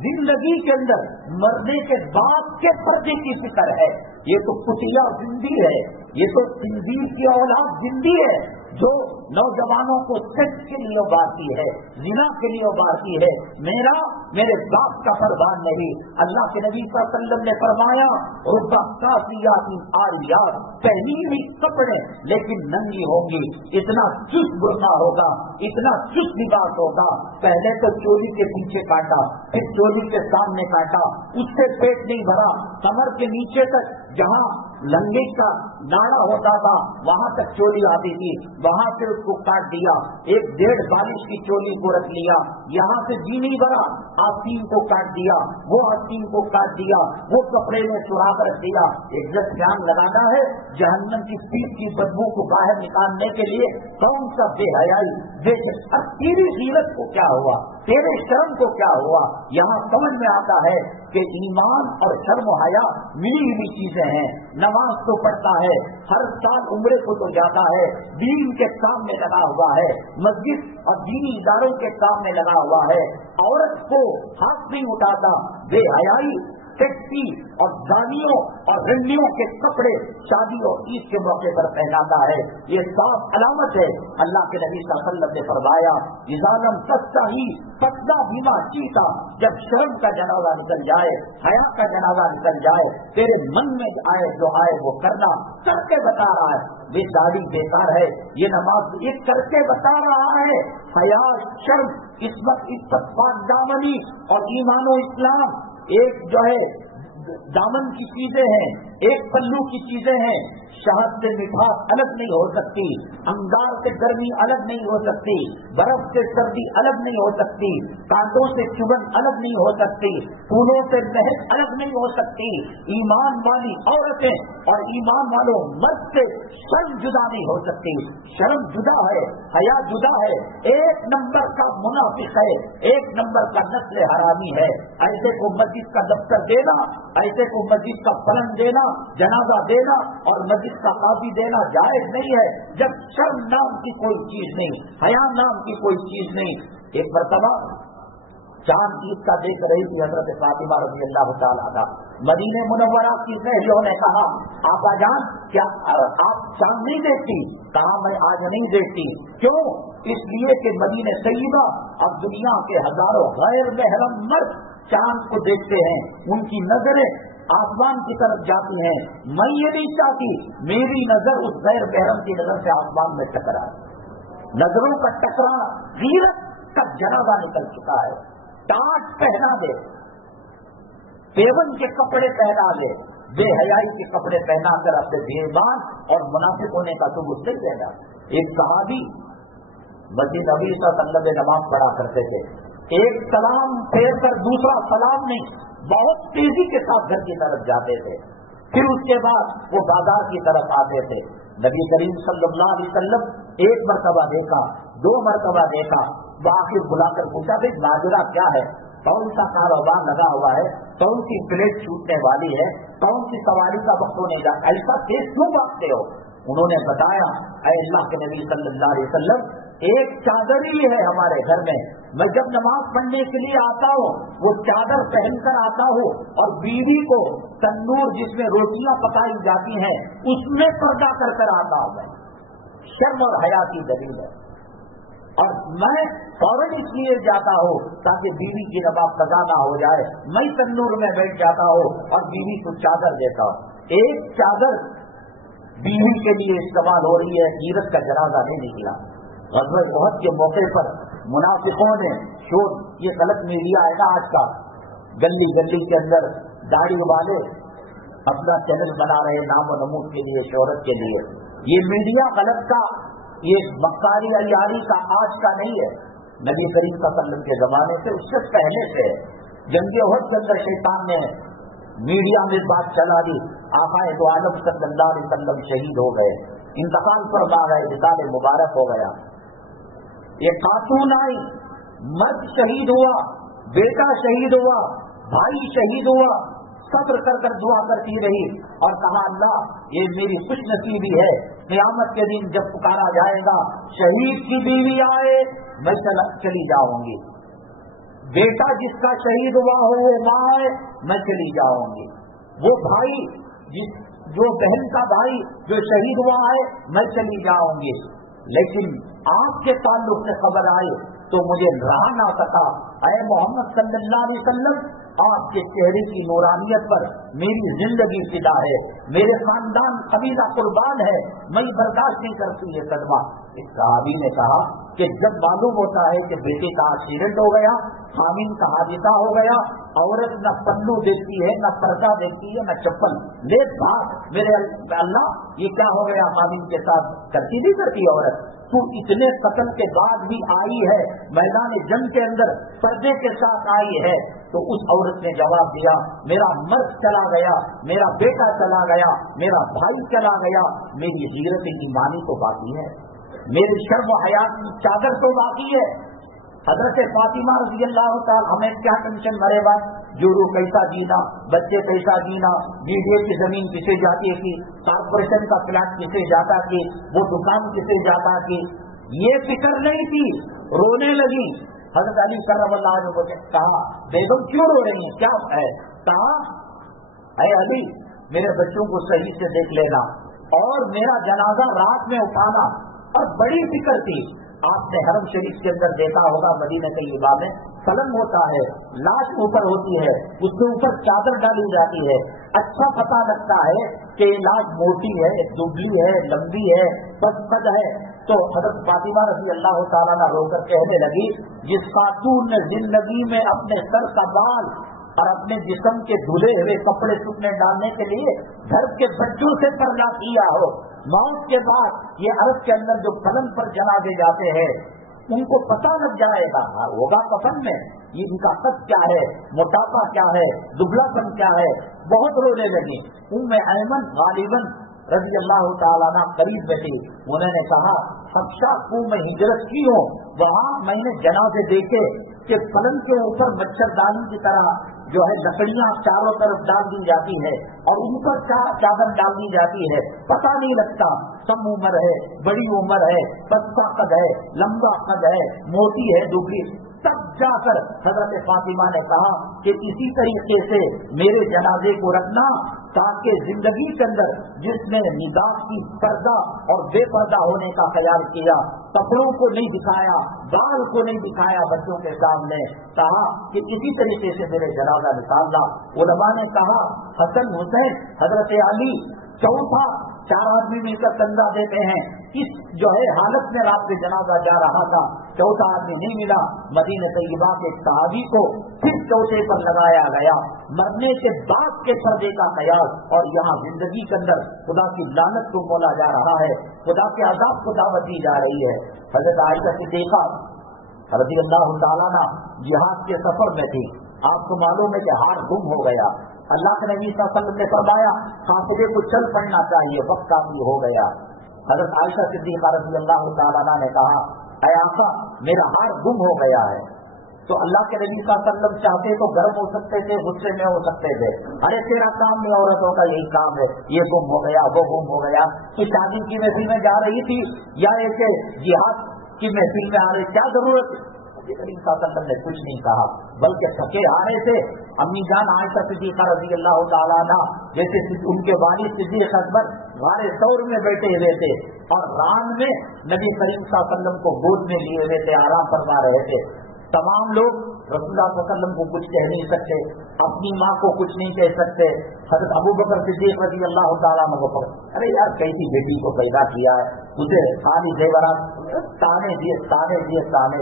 زندگی کے اندر مرنے کے بعد کے پردے کی فکر ہے. یہ تو کتیا زندگی ہے, یہ تو خنزیر کی اولاد زندگی ہے جو نوجوانوں کو سیکس کے لیے ابھارتی ہے, زنا کے لیے ابھارتی ہے. میرے باپ کا فرمان نہیں. اللہ کے نبی صلی اللہ علیہ وسلم نے فرمایا ربا کاسیات عاریات, پہنی ہوئی کپڑے لیکن ننگی ہوں گی. اتنا چست برقع ہوگا, اتنا چست لباس ہوگا. پہلے تو چولی کے پیچھے کاٹا, پھر چولی کے سامنے کاٹا, اس سے پیٹ نہیں بھرا, کمر کے نیچے تک جہاں لنگے کا ناڑا ہوتا تھا وہاں تک چولی آتی تھی, وہاں سے اس کو کاٹ دیا. 1.5 بالش کی چولی کو رکھ لیا, یہاں سے جی نہیں بھرا, آستین کو کاٹ دیا, وہ آستین کو کاٹ دیا, وہ کپڑے میں چرا کر رکھ دیا. ایگزیکٹ دھیان لگانا ہے جہنم کی پیٹ کی بدبو کو باہر نکالنے کے لیے. کون سا بے حیائی, اب تیری غیرت کو کیا ہوا, تیرے شرم کو کیا ہوا. یہاں سمجھ میں آتا ہے کہ ایمان اور شرم و حیا ملی ہوئی چیزیں ہیں. نماز تو پڑھتا ہے, ہر سال عمرے کو تو جاتا ہے, دین کے کام میں لگا ہوا ہے, مسجد اور دینی اداروں کے کام میں لگا ہوا ہے. عورت کو ہاتھ نہیں اٹھاتا. بے حیائی ٹیکسی اور زانیوں اور رنڈیوں کے کپڑے شادی اور عید کے موقع پر پہناتا ہے. یہ صاف علامت ہے. اللہ کے نبی صلی اللہ علیہ وسلم نے فرمایا ظالم سچا ہی پتلا بیما چیتا, جب شرم کا جنازہ نکل جائے, حیا کا جنازہ نکل جائے, تیرے من میں آئے جو آئے وہ کرنا. کر کے بتا رہا ہے, یہ داڑھی بیکار ہے, یہ نماز, یہ کر کے بتا رہا ہے. حیا, شرم, عصمت, پاک دامنی اور ایمان و اسلام ایک جو ہے دامن کی چیزیں ہیں, ایک پلو کی چیزیں ہیں. شہد سے مٹھاس الگ نہیں ہو سکتی, انگار سے گرمی الگ نہیں ہو سکتی, برف سے سردی الگ نہیں ہو سکتی, کانٹوں سے چبھن الگ نہیں ہو سکتی, پھولوں سے مہک الگ نہیں ہو سکتی. ایمان والی عورتیں اور ایمان والوں مرد سے شرم جدا نہیں ہو سکتی. شرم جدا ہے, حیا جدا ہے. ایک نمبر کا منافق ہے, ایک نمبر کا نسل حرامی ہے. ایسے کو مسجد کا دفتر دینا, ایسے کو مسجد کا پلنگ دینا, جنازہ دینا اور مسجد کا قاضی دینا جائز نہیں ہے جب شرم نام کی کوئی چیز نہیں, حیا نام کی کوئی چیز نہیں. ایک مرتبہ چاند عید کا دیکھ رہی تھی حضرت فاطمہ رضی اللہ تعالیٰ عنہا. مدینہ منورہ کی سہیلیوں نے کہا آقا جان کیا آپ چاند نہیں دیکھتی؟ کہا میں آج نہیں دیکھتی. کیوں؟ اس لیے کہ مدینہ طیبہ اب دنیا کے ہزاروں غیر محرم مرد چاند کو دیکھتے ہیں, ان کی نظریں آسمان کی طرف جاتی ہیں. میں یہ نہیں چاہتی میری نظر اس غیر محرم کی نظر سے آسمان میں ٹکرائے. نظروں کا ٹکرا غیرت کا جنازہ نکل چکا ہے. ٹاٹ پہنا دے, پیون کے کپڑے پہنا دے, بے حیائی کے کپڑے پہنا کر اپنے بےمان اور منافق ہونے کا ثبوت نہیں دینا. ایک صحابی مسجد نبی صلی اللہ علیہ وسلم میں نماز پڑھا کرتے تھے. ایک سلام پھیر کر دوسرا سلام نہیں, بہت تیزی کے ساتھ گھر کی طرف جاتے تھے. پھر اس کے بعد وہ بازار کی طرف آتے تھے. نبی کریم صلی اللہ علیہ وسلم ایک مرتبہ دیکھا, 2 مرتبہ دیکھا, آخر بلا کر پوچھا بھائی ماجرا کیا ہے, کون سا کاروبار لگا ہوا ہے, کون سی پلیٹ چھوٹنے والی ہے, کون سی سواری کا وقت ہونے جا, ایسا تیز کیوں بھاگتے ہو؟ انہوں نے بتایا اے اللہ کے نبی صلی اللہ علیہ وسلم ایک چادر ہی ہے ہمارے گھر میں, میں جب نماز پڑھنے کے لیے آتا ہوں وہ چادر پہن کر آتا ہوں اور بیوی کو تندور جس میں روٹیاں پکائی جاتی ہیں اس میں پردہ کر کر آتا ہوں. میں شرم اور حیا کی دلیل ہے. اور میں فوراً اس لیے جاتا ہوں تاکہ بیوی کی نماز قضا نہ ہو جائے. میں تندور میں بیٹھ جاتا ہوں اور بیوی کو چادر دیتا ہوں. ایک چادر بیوی کے لیے استعمال ہو رہی ہے, غیرت کا جنازہ نہیں نکلا. غزوہ احد کے موقع پر منافقوں نے شور, یہ غلط میڈیا ہے نا آج کا, گلی گلی کے اندر داڑھی والے اپنا چینل بنا رہے نام و نمود کے لیے, شہرت کے لیے. یہ میڈیا غلط کا, یہ مکاری عیاری کا آج کا نہیں ہے. نبی کریم صلی اللہ علیہ وسلم کے زمانے سے, اس سے پہلے سے جنگ احد کے اندر شیطان نے میڈیا میں بات چلا دی. آقا دو عالم صلی اللہ علیہ وسلم شہید ہو گئے, انتقال فرما گئے, وصال مبارک ہو گیا. یہ خاتون آئی, مرد شہید ہوا, بیٹا شہید ہوا, بھائی شہید ہوا, صبر کر کر دعا کرتی رہی اور کہا اللہ یہ میری خوش نصیبی ہے, قیامت کے دن جب پکارا جائے گا شہید کی بیوی آئے میں چلی جاؤں گی. بیٹا جس کا شہید ہوا ہو وہ ماں ہے میں چلی جاؤں گی، وہ بھائی جو بہن کا بھائی جو شہید ہوا ہے میں چلی جاؤں گی، لیکن آپ کے تعلق سے خبر آئی تو مجھے رہا نہ سکا۔ اے محمد صلی اللہ علیہ وسلم، آپ کے چہرے کی نورانیت پر میری زندگی فدا ہے، میرے خاندان قبیلہ قربان ہے، میں برداشت نہیں کرتی یہ صدمہ۔ اس صحابی نے کہا کہ جب معلوم ہوتا ہے کہ بیٹے کا ایکسیڈنٹ ہو گیا، خامن کا حادثہ ہو گیا، عورت نہ پلو دیکھتی ہے نہ پردہ دیکھتی ہے نہ چپل، لے بھاگ میرے اللہ یہ کیا ہو گیا خامن کے ساتھ، کرتی نہیں کرتی عورت، تو اتنے قتل کے بعد بھی آئی ہے میدان جنگ کے اندر پردے کے ساتھ آئی ہے۔ تو اس عورت نے جواب دیا میرا مرد چلا گیا، میرا بیٹا چلا گیا، میرا بھائی چلا گیا، میری غیرت ایمانی تو باقی ہے، میری شرم و حیات کی چادر تو باقی ہے۔ حضرت فاطمہ رضی اللہ تعالی ہمیں کیا ٹینشن مرے بات، جورو کیسا جینا، بچے کیسا جینا، بیڈیے کی زمین کسے جاتی تھی، کارپوریشن کا فلیٹ کسے جاتا تھی، وہ دکان کسے جاتا تھی، یہ فکر نہیں تھی، رونے لگی۔ حضرت علی کرم اللہ عنہ نے کہا بیگم کیوں رو رہی ہیں، کیا ہے؟ کہا اے علی میرے بچوں کو صحیح سے دیکھ لینا اور میرا جنازہ رات میں اٹھانا، اور بڑی فکر تھی۔ آپ نے حرم شریف کے اندر دیکھا ہوگا مدینہ طیبہ میں سلم ہوتا ہے، لاش اوپر ہوتی ہے، اس کے اوپر چادر ڈالی جاتی ہے، اچھا پتہ لگتا ہے کہ یہ لاش موٹی ہے، دبلی ہے، لمبی ہے، پد ہے۔ تو حضرت فاطمہ رضی اللہ تعالیٰ نے رو کر کہنے لگی جس خاتون نے زندگی میں اپنے سر کا بال اور اپنے جسم کے دھلے ہوئے کپڑے سکھنے ڈالنے کے لیے گھر کے بچوں سے پردہ کیا ہو، موت کے بعد یہ عرب کے اندر جو پلنگ پر جنازے جاتے ہیں ان کو پتہ لگ جائے گا ہوگا کفن میں یہ ان کا قد کیا ہے، موٹاپا کیا ہے، دبلا پن کیا ہے، بہت رونے لگی۔ ام ایمن غالباً رضی اللہ تعالیٰ عنہ قریب بیٹھی، انہوں نے کہا حبشہ کو میں ہجرت کی ہوں، وہاں میں نے جنازے دیکھے کہ پلنگ کے اوپر مچھردانی کی طرح جو ہے لکڑیاں چاروں طرف ڈال دی جاتی ہے اور ان پر چادر ڈال دی جاتی ہے، پتہ نہیں لگتا کم عمر ہے، بڑی عمر ہے، پتلا قد ہے، لمبا قد ہے، موٹی ہے، دبلی۔ تب جا کر حضرت فاطمہ نے کہا کہ اسی طریقے سے میرے جنازے کو رکھنا تاکہ زندگی کے اندر جس نے نگاہ کی پردہ اور بے پردہ ہونے کا خیال کیا، کپڑوں کو نہیں دکھایا، بال کو نہیں دکھایا بچوں کے سامنے، کہا کہ اسی طریقے سے میرے جنازہ نکالنا۔ علماء نے کہا حسن حسین حضرت علی چوتھا، 4 آدمی مل کر تنزا دیتے ہیں، اس جو ہے حالت میں رات میں جنازہ جا رہا تھا، چوتھا آدمی نہیں ملا، مدینہ طیبہ کے صحابی کو پھر چوتھے پر لگایا گیا۔ مرنے کے بعد کے پردے کا خیال اور یہاں زندگی کے اندر خدا کی لعنت کو بولا جا رہا ہے، خدا کے عذاب کو دعوت دی جا رہی ہے۔ حضرت عائشہ صدیقہ رضی اللہ تعالیٰ عنہ جہاد کے سفر میں تھی، آپ کو معلوم ہے کہ ہار گم ہو گیا، اللہ کے نبی صلی اللہ علیہ وسلم نے فرمایا قافلے کو چل پڑنا چاہیے، وقت کافی ہو گیا۔ حضرت عائشہ صدیقہ رضی اللہ تعالیٰ عنہ نے کہا اے آقا میرا ہار گم ہو گیا ہے، تو اللہ کے نبی صلی اللہ علیہ وسلم چاہتے تو گرم ہو سکتے تھے، غصے میں ہو سکتے تھے، ارے تیرا کام میں عورتوں کا یہی کام ہے، یہ گم ہو گیا وہ گم ہو گیا، تو شادی کی محفل میں جا رہی تھی یا ایسے جہاد کی محفل میں آ رہی، کیا ضرورت؟ نبی کریم صلی اللہ علیہ وسلم نے کچھ نہیں کہا بلکہ تھکے آ رہے تھے۔ امی جان عائشہ صدیقہ رضی اللہ تعالیٰ عنہ جیسے ان کے والد صدیق اکبر غار ثور میں بیٹھے ہوئے تھے اور ران میں نبی کریم صلی اللہ علیہ وسلم کو گود میں لیے ہوئے تھے، آرام فرما رہے تھے۔ تمام لوگ رسول اللہ صلی اللہ علیہ وسلم کو کچھ کہہ نہیں سکتے، اپنی ماں کو کچھ نہیں کہہ سکتے۔ حضرت ابو بکر صدیق رضی اللہ تعالیٰ عنہ کو ارے یار کیسی بیٹی کو پیدا کیا ہے، اسے خالی زیورات تانے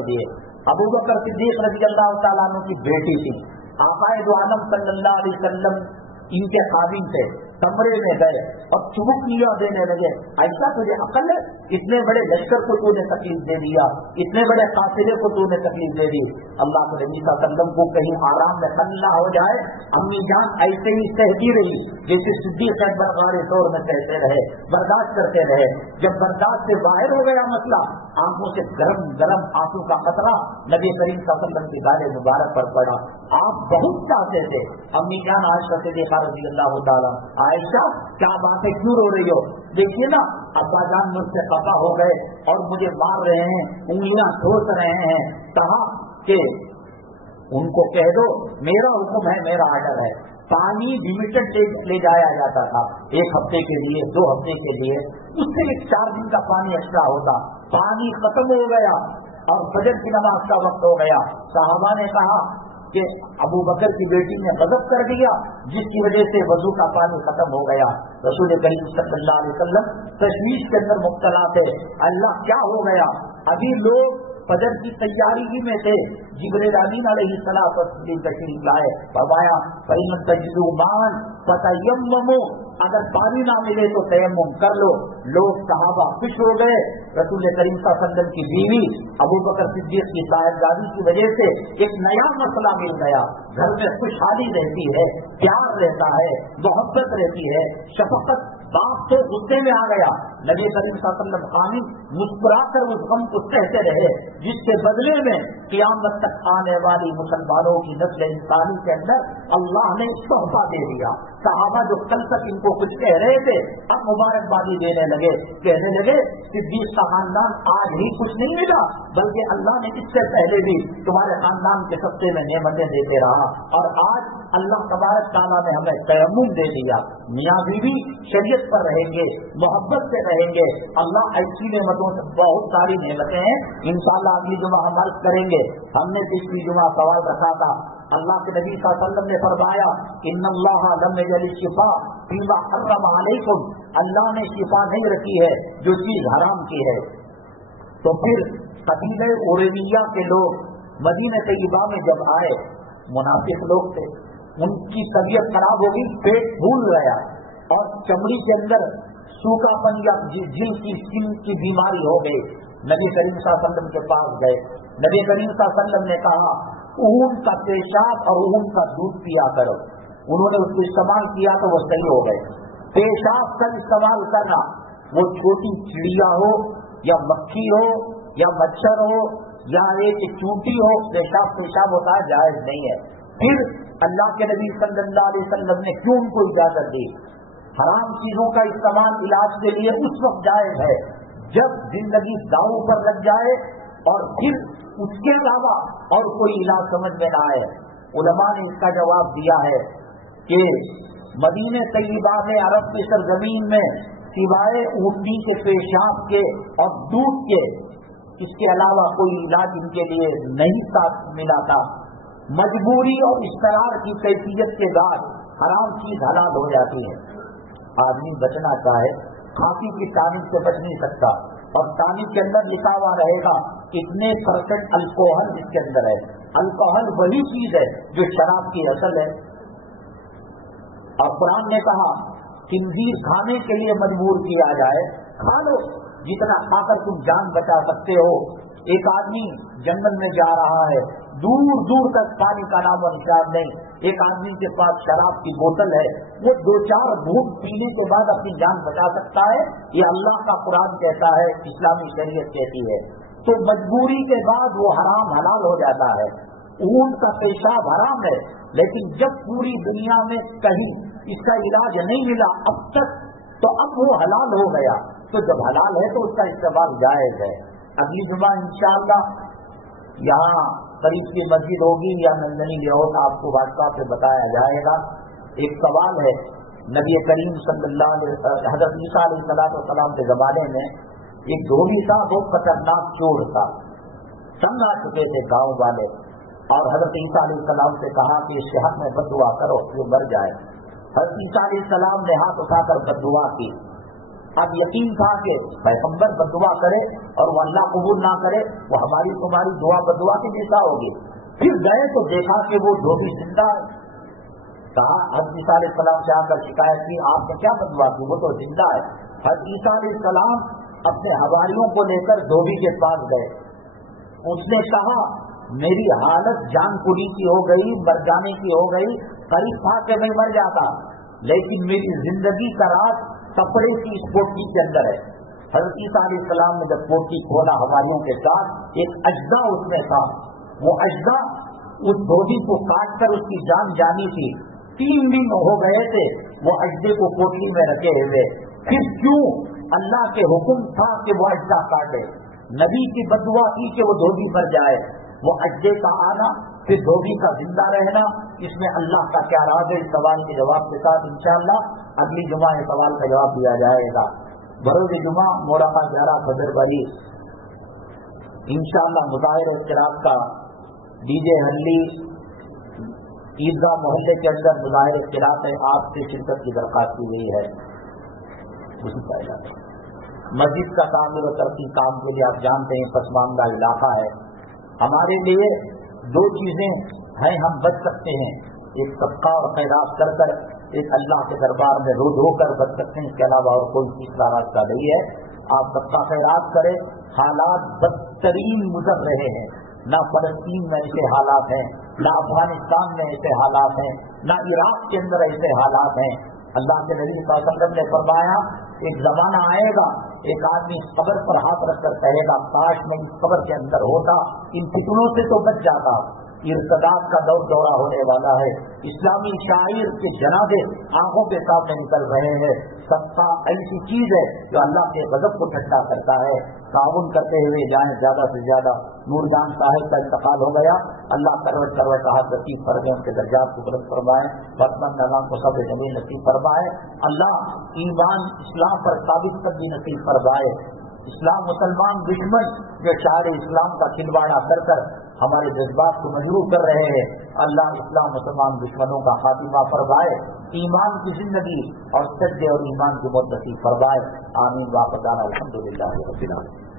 دیے۔ ابو بکر صدیق رضی اللہ تعالیٰ عنہ کی بیٹی تھی، آقا دو عالم صلی اللہ علیہ وسلم ان کے خادم تھے، کمرے میں گئے اور چبوکیاں دینے لگے، ایسا تجھے عقل ہے؟ اتنے بڑے لشکر کو تو نے تکلیف دے دیا، اتنے بڑے قافلے کو تو نے تکلیف دے دی۔ اللہ کے نبی صلی اللہ علیہ وسلم کو کہیں آرام میں خلل ہو جائے، امی جان ایسے ہی سہتی رہی جیسے صدیق اکبر غار ثور میں سہتے رہے، برداشت کرتے رہے۔ جب برداشت سے باہر ہو گیا مسئلہ، آنکھوں سے گرم گرم آنسو کا قطرہ نبی کریم صلی اللہ علیہ وسلم کی گالے مبارک پر پڑا۔ آپ بہت چاہتے تھے امی جان عائشہ صدیقہ رضی اللہ تعالیٰ، عائشہ کیا بات ہے کیوں رو رہی ہو؟ دیکھیے نا ابا جان مجھ سے خفا ہو گئے اور مجھے مار رہے ہیں، انگلیاں ٹھوس رہے ہیں، کہا کہ ان کو کہہ دو میرا حکم ہے، میرا آرڈر ہے. پانی لمیٹڈ لے جایا جاتا تھا، 1 ہفتے کے لیے، 2 ہفتے کے لیے، اس سے 4 دن کا پانی ایکسٹرا ہوتا. پانی ختم ہو گیا اور فجر کی نماز کا وقت ہو گیا. صحابہ نے کہا کہ ابو بکر کی بیٹی نے غضب کر دیا جس کی وجہ سے وضو کا پانی ختم ہو گیا. رسول کریم صلی اللہ علیہ وسلم تشویش کے اندر مبتلا تھے. اللہ کیا ہو گیا؟ ابھی لوگ فجر کی تیاری ہی میں تھے. جبرائیل امین علیہ السلام تشریف لائے، فرمایا فَإِن تَجِدُوا مَاءً فَتَيَمَّمُوا، اگر پانی نہ ملے تو تیمم کر لو. لوگ صحابہ خوش ہو گئے. رسول کریم صلی اللہ علیہ وسلم کی بیوی ابو بکر صدیق کی صاحبزادی کی وجہ سے ایک نیا مسئلہ مل گیا. گھر میں خوشحالی رہتی ہے، پیار رہتا ہے، محبت رہتی ہے، شفقت. باپ تو غصے میں آ گیا. نبی کریم صلی اللہ علیہ وسلم خانی مسکرا کر اس غم کو سہتے رہے جس کے بدلے میں قیامت تک آنے والی مسلمانوں کی نسل انسانی کے اندر اللہ نے تحفہ دے دیا. صحابہ جو کل تک ان کو کچھ کہہ رہے تھے اب مبارکبادی دینے لگے، کہنے لگے صدیق کا خاندان آج ہی کچھ نہیں ملا بلکہ اللہ نے اس سے پہلے بھی تمہارے خاندان کے سبتے میں نعمتیں دیتے رہا اور آج اللہ تبارک تعالیٰ نے ہمیں تیمم دے دیا. میاں بیوی شریعت پر رہیں گے، محبت سے رہیں گے. اللہ ایسی نعمتوں سے بہت ساری نعمتیں ہیں. انشاءاللہ اگلی جمعہ ہم عرض کریں گے. ہم نے پچھلی جمعہ سوال رکھا تھا. اللہ کے نبی صلی اللہ علیہ وسلم نے فرمایا ان اللہ لم یجعل الشفاء فیما حرم علیکم، اللہ نے شفا نہیں رکھی ہے جو چیز حرام کی ہے. تو پھر قبیلہ اوریمیہ کے لوگ مدینہ طیبہ میں جب آئے، منافق لوگ تھے، ان کی طبیعت خراب ہو گئی، پیٹ پھول گیا اور چمڑی کے اندر سوکھا پن یا جلد کی سکن کی بیماری ہو گئی. نبی کریم صلی اللہ علیہ وسلم کے پاس گئے. نبی کریم صلی اللہ علیہ وسلم نے کہا اون کا پیشاب اور اون کا دودھ پیا کرو. انہوں نے اس کو استعمال کیا تو وہ صحیح ہو گئے. پیشاب کا استعمال کرنا، وہ چھوٹی چڑیا ہو یا مکھی ہو یا مچھر ہو یا ایک چونٹی ہو، پیشاب ہوتا ہے، جائز نہیں ہے. پھر اللہ کے نبی صلی اللہ علیہ وسلم نے کیوں ان کو اجازت دی؟ حرام چیزوں کا استعمال علاج کے لیے اس وقت جائز ہے جب زندگی داؤ پر لگ جائے اور پھر اس کے علاوہ اور کوئی علاج سمجھ میں نہ آئے. علماء نے اس کا جواب دیا ہے کہ مدینہ طیبہ میں عرب کی سرزمین میں سوائے اونٹنی کے پیشاب کے اور دودھ کے اس کے علاوہ کوئی علاج ان کے لیے نہیں ملا تھا. مجبوری اور اضطرار کی کیفیت کے بعد حرام چیز حلال ہو جاتی ہے. آدمی بچنا چاہے، کھانسی کی ٹانک سے بچ نہیں سکتا اور ٹانک کے اندر لکھا ہوا رہے گا کتنے % الکوہل اس کے اندر ہے. الکوہل وہی چیز ہے جو شراب کی اصل ہے. اور قرآن نے کہا خنزیر کھانے کے لیے مجبور کیا جائے، کھا لو جتنا کھا کر تم جان بچا سکتے ہو. ایک آدمی جنگل میں جا رہا ہے، دور دور تک پانی کا نام و نشان نہیں. ایک آدمی کے پاس شراب کی بوتل ہے، وہ 2-4 گھونٹ پینے کے بعد اپنی جان بچا سکتا ہے. یہ اللہ کا قرآن کہتا ہے، اسلامی شریعت کہتی ہے. تو مجبوری کے بعد وہ حرام حلال ہو جاتا ہے. اون کا پیشاب حرام ہے، لیکن جب پوری دنیا میں کہیں اس کا علاج نہیں ملا اب تک تو اب وہ حلال ہو گیا. تو جب حلال ہے تو اس کا استعمال جائز ہے. اگلی جمعہ انشاءاللہ یہاں قریب کی مسجد ہوگی یا نندنی لیاؤٹ آپ کو واٹس ایپ پہ بتایا جائے گا. ایک سوال ہے، نبی کریم صلی اللہ علیہ وسلم حضرت عیسیٰ علیہ السلام کے زمانے میں ایک دھوبی تھا، بہت خطرناک چور تھا. تنگ آ چکے تھے گاؤں والے اور حضرت عیسیٰ علیہ السلام سے کہا کہ اس شہر میں بد دعا کرو یہ مر جائے. حضرت عیسیٰ علیہ السلام نے ہاتھ اٹھا کر بد دعا کی. اب یقین تھا کہ پیغمبر بد دعا کرے اور وہ اللہ قبول نہ کرے وہ ہماری تمہاری دعا بد دعا کی جیسا ہوگی. پھر گئے تو دیکھا کہ وہ دھوبی زندہ ہے. کہا حضرت عیسیٰ علیہ السلام سے آ کر شکایت کی آپ نے کیا بد دعا کی؟ وہ تو زندہ ہے. حضرت عیسیٰ علیہ السلام اپنے حواریوں کو لے کر دھوبی کے پاس گئے. اس نے کہا میری حالت جان پوری کی ہو گئی، مر جانے کی ہو گئی، قریب تھا کہ میں مر جاتا، لیکن میری زندگی کا راز کپڑے کی اس پوٹلی کے اندر ہے. حضرت عیسیٰ علیہ السلام نے جب پوٹلی کھولا حواریوں کے ساتھ ایک اژدھا اس میں تھا. وہ اژدھا اس دھوبی کو کاٹ کر اس کی جان جانی تھی. 3 دن ہو گئے تھے وہ اژدھے کو پوٹلی میں رکھے ہوئے. پھر کیوں اللہ کے حکم تھا کہ وہ اژدھا کاٹے؟ نبی کی بد دعا کی کہ وہ دھوبی مر جائے. وہ اژدھے کا آنا پھر دھوبی کا زندہ رہنا، اس میں اللہ کا کیا راز ہے، اس سوال کے جواب کے ساتھ انشاءاللہ اگلی جمعہ یہ سوال کا جواب دیا جائے گا۔ بروز جمعہ مولانا 11 فروری انشاءاللہ مظاہر اختلاف کا ڈی جے ہلی عیدگاہ محلے کے اندر مظاہر اختلاف ہے، آپ سے شرکت کی درخواست کی گئی ہے۔ اسی کا علاقہ مسجد کا تعمیر و ترقی کام کے لیے آپ جانتے ہیں پسماندہ علاقہ ہے، ہمارے لیے دو چیزیں ہیں، ہم بچ سکتے ہیں، ایک صدقہ اور خیرات کر کر، ایک اللہ کے دربار میں رو دھو کر بچ سکتے ہیں، اس کے علاوہ اور کوئی تیسرا راستہ نہیں ہے۔ آپ صدقہ خیرات کریں، حالات بدترین گزر رہے ہیں، نہ فلسطین میں ایسے حالات ہیں، نہ افغانستان میں ایسے حالات ہیں، نہ عراق کے اندر ایسے حالات ہیں۔ اللہ کے نبی صلی اللہ علیہ وسلم نے فرمایا ایک زمانہ آئے گا، ایک آدمی اس قبر پر ہاتھ رکھ کر کہے گا کاش میں اس قبر کے اندر ہوتا، ان فتنوں سے تو بچ جاتا۔ ارتداد کا دورہ ہونے والا ہے، اسلامی شاعر کے جنازے آنکھوں کے سامنے نکل رہے ہیں۔ صدقہ ایسی چیز ہے جو اللہ کے غضب کو ٹھنڈا کرتا ہے۔ تعاون کرتے ہوئے جائیں زیادہ سے زیادہ۔ نورجان صاحب کا انتقال ہو گیا، اللہ کروٹ کروٹ ہاتھ نصیب فرمائے، ان کے درجات کو بلند فرمائے، برتن نظام کو سب زمین نصیب فرمائے، اللہ ایمان اسلام پر ثابت قدمی نصیب فرمائے۔ اسلام مسلمان دشمن جو شاعر اسلام کا کھلواڑا کر کر ہمارے جذبات کو مجروح کر رہے ہیں، اللہ اسلام مسلمان دشمنوں کا خاتمہ فرمائے، ایمان کی زندگی اور سجدے اور ایمان کی موت نصیب فرمائے۔ آمین واقعہ الحمدللہ رب العالمین۔